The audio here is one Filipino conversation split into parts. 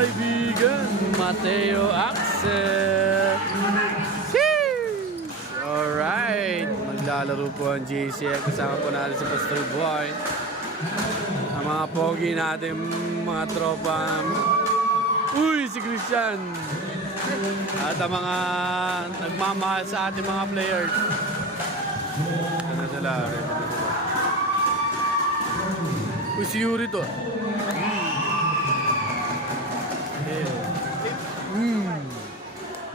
kaibigan, Mateo Axel. Alright, maglalaro po ang JCF. Kasama po natin si Pastor Boy. Ang mga pogi natin, mga tropa. Uy, si Christian. At ang mga nagmamahal sa ating mga players. Ano sila? Uy, si Yuri to.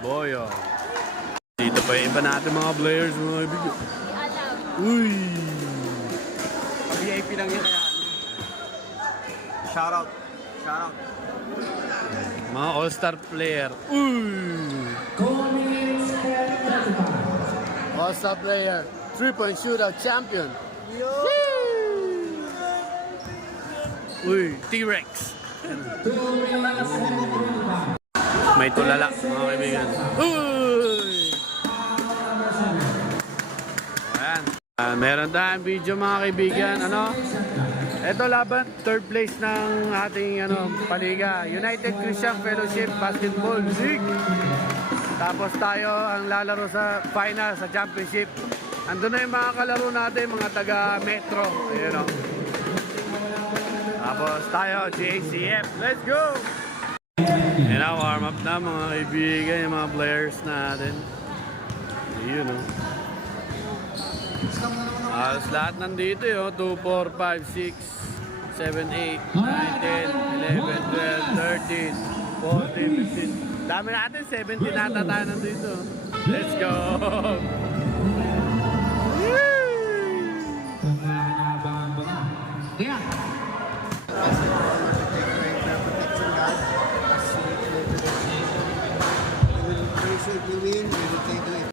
Boyo. Dito pa yung iba natin mga players, mga kaibigan. Uy! VIP lang yun kaya. Shoutout. Shoutout. Mga all-star player. Uy! All-star player. 3-point shootout champion. Uy! T-Rex. May tulala, mga kaibigan. Uy! Ayan. Meron tayong video, mga kaibigan. Ano? Ito laban, third place ng ating paliga. United Christian Fellowship Basketball League. Tapos tayo ang lalaro sa final, sa championship. Andun na yung mga kalaro natin, mga taga Metro. Ayan o. Tapos tayo, JCF. Let's go! Yan na, warm up na mga kaibigan, yung mga players natin. Ayun o. Alas lahat nandito yun. 2, 4, 5, 6, 7, 8, 9, 10, 11, 12, 13, 14, 15. Dami natin, 17 nata tayo nandito. Let's go! Yeah. If we win, we will take it.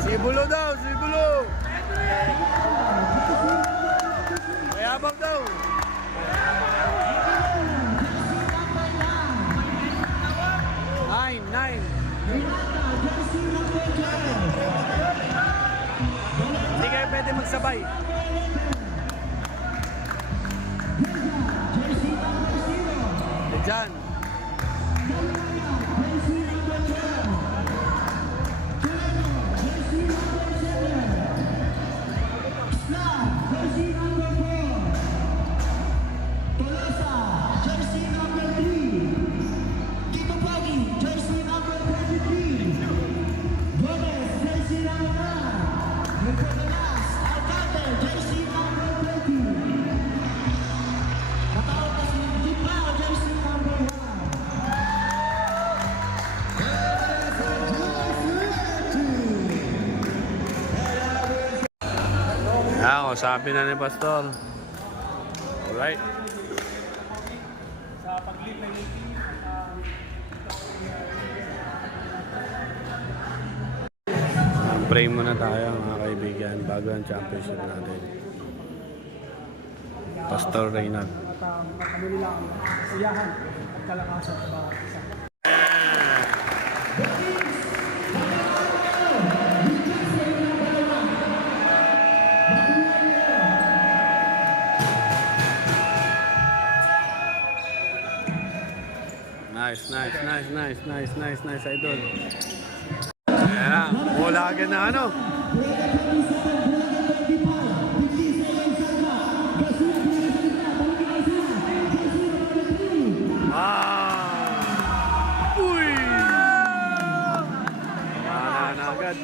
Sibulo daw, sibulo! Mayabang daw! Nine. Hindi kayo pwede magsabay. Diyan. Sabi na ni Pastor. Alright. Pray muna tayo mga kaibigan bago ang championship natin. Pastor Reynald. Nice, idol. Ayan na, wala agad na ano. Uy! Wala na agad.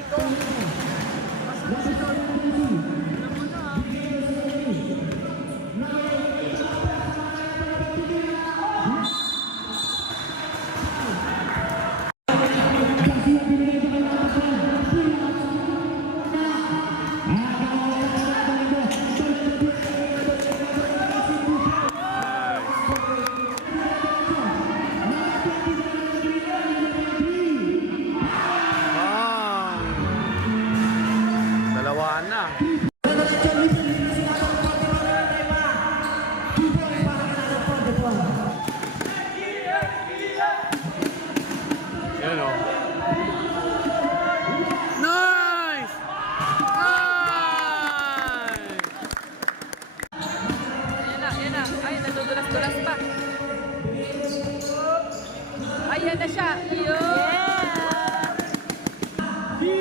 Nice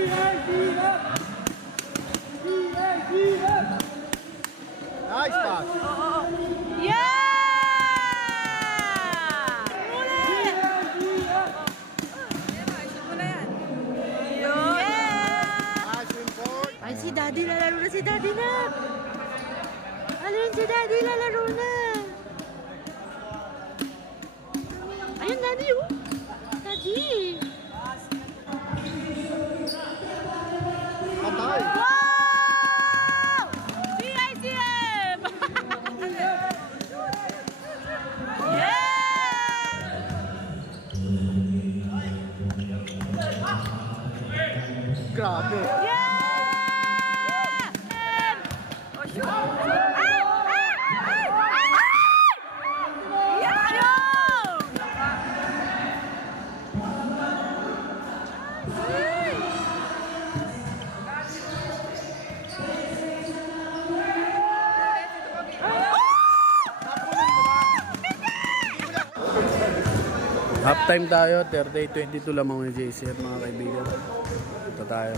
pass. Yeah! Pass in forward. Ay, si Daddy, lalaro na si Daddy na. Ayun, si Daddy, lalaro na. Ayun, Daddy, oh. Daddy. Patay. Wow! CICM! Yeah! Grabe. Yeah! Oh, shoot! Ay! Ay! Ay! Ay! Yeah! Half time tayo, 30-22 lamang ng JCF mga kaibigan. Ito tayo.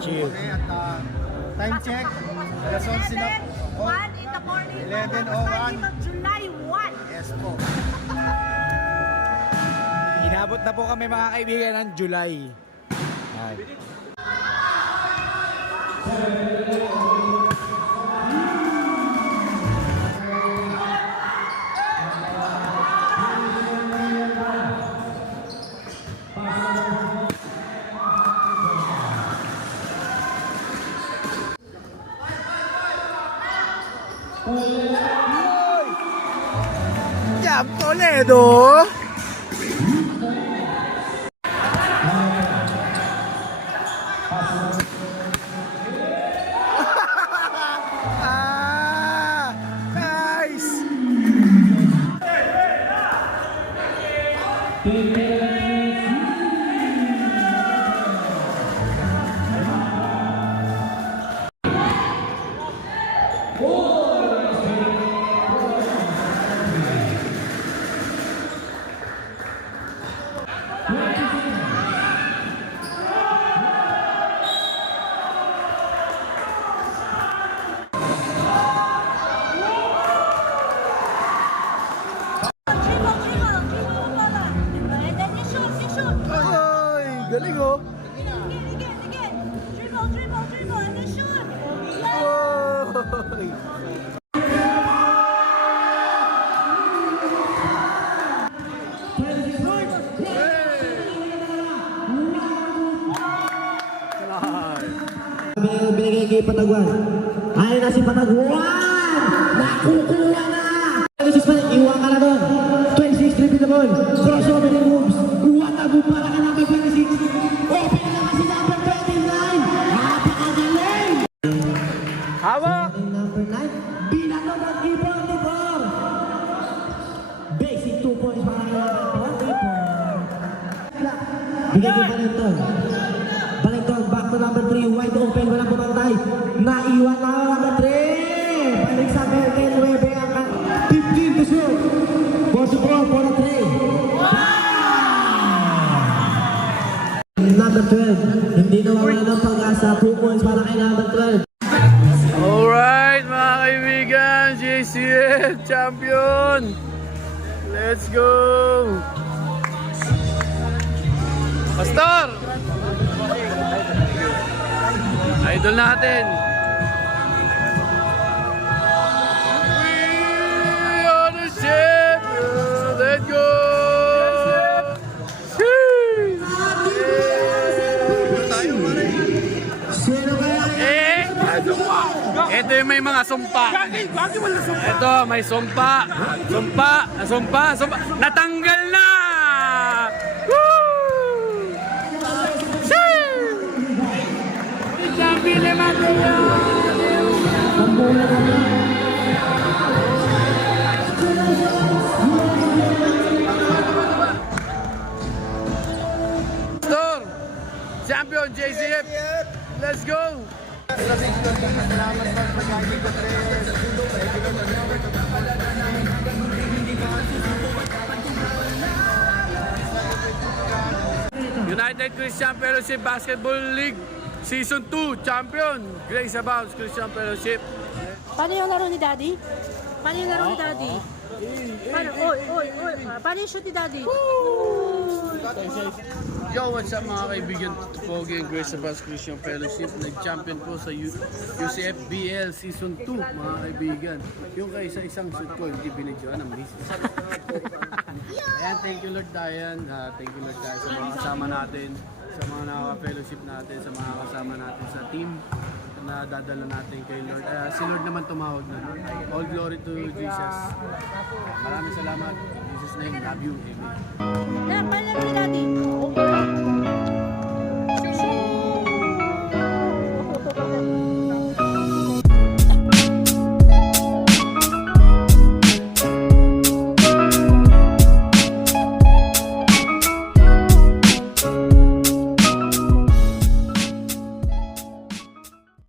Okay, at time check. Alas 11 na. 1 in the morning. 11:01. July 1. Yes po. Inabot na po kami mga kaibigan ng July. Yan. Jam Toledo! Ah, nice! Ay, galing oh! Oy! Binigay kay Pataguan. Ayaw na si Pataguan! Nakukuha na! Jesus pa, iwan ka na doon. 26, triple the ball. Crossover and moves. What a move para ka number 26. Open na kasi number 29. Napakagaling! Hawak! Number 9, binato ng keeper before. Basic 2 points para ka number 24. Bigay kay Valenton. Valenton, back to number 3. Wide open, walang pumantay. Naiwan na number 3. Balik sa Merkel, 9 ang 15 to shoot. 44 for the 3. Number 12, hindi na wala ng pag-asa. 2 points para kay number 12. Alright mga kaibigan, JCF champion! Let's go! Pastor! Idol natin! We are the champions! Let's go! Sheesh! Tayo, pare. Ito yung may mga sumpa. Ito, may sumpa. Sumpa. Natanggal na! Woo! Champion naman kayo! Store! Champion JCF! Let's go! Salamat po sa pagkakit ko United Christian Fellowship Basketball League Season 2 Champion Grace Abounds Christian Fellowship. Paano yung laro ni Daddy? Paano yung laro ni Daddy? Paano? Oy. Paano yung shoot ni Daddy? Yo, what's up mga kaibigan? Pogi and Grace Abounds Christian Fellowship. Nag-champion po sa UCFBL Season 2 mga kaibigan. Yung kay sa isang shoot ko, hindi binidyoan ang miss. Ayan, thank you Lord Dayan. Thank you Lord Dayan sa mga kasama natin, sa mga nakaka-fellowship natin, sa mga kasama natin sa team na dadala natin kay Lord. Si Lord naman tumawag na. All glory to Jesus. Maraming salamat. In Jesus' name, love you. Amen. Paano yung laro ni Daddy?